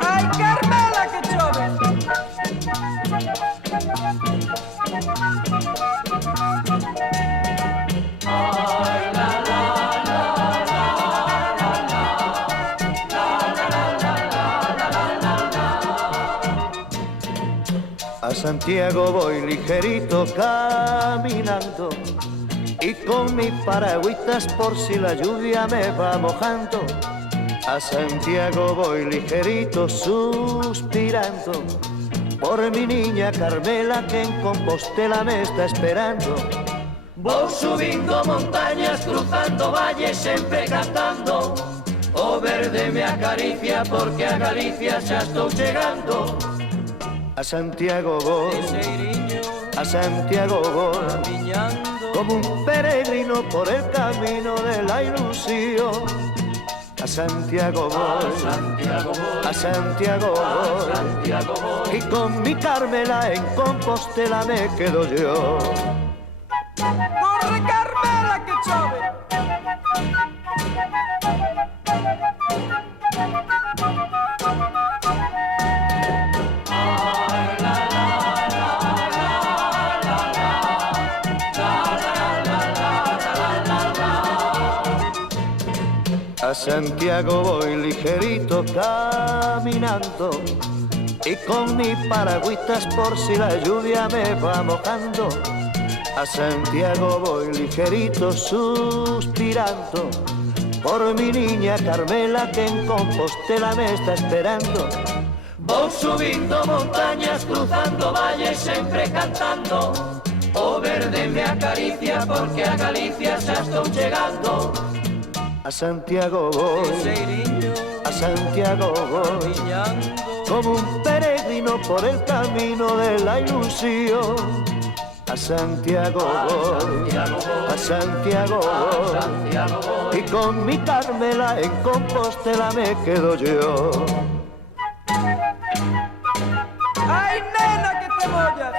Ay, Carmela, que chove. A Santiago voy ligerito caminando y con mis paragüitas por si la lluvia me va mojando. A Santiago voy ligerito suspirando por mi niña Carmela que en Compostela me está esperando. Voy subiendo montañas, cruzando valles, siempre cantando. O verde me acaricia porque a Galicia ya estoy llegando. A Santiago voy, a Santiago voy, como un peregrino por el camino de la ilusión. A Santiago voy, a Santiago voy, y con mi Carmela en Compostela me quedo yo. Corre, Carmela, que chove. A Santiago voy ligerito caminando y con mis paragüitas por si la lluvia me va mojando. A Santiago voy ligerito suspirando por mi niña Carmela que en Compostela me está esperando. Voy subiendo montañas, cruzando valles, siempre cantando. O verde me acaricia porque a Galicia ya estoy llegando. A Santiago voy, a Santiago voy, como un peregrino por el camino de la ilusión. A Santiago voy, a Santiago voy, y con mi Carmela en Compostela me quedo yo. Ay, nena, que te mollas.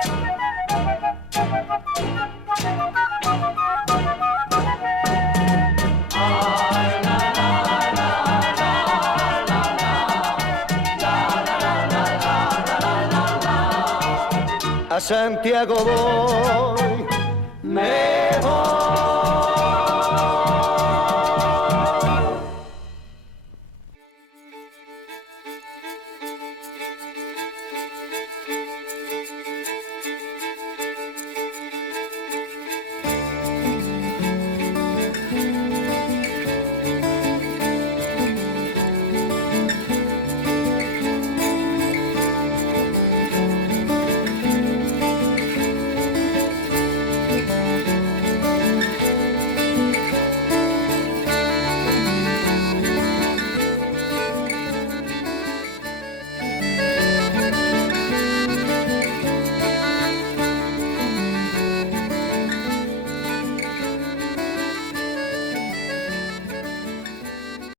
A Santiago voy, me voy.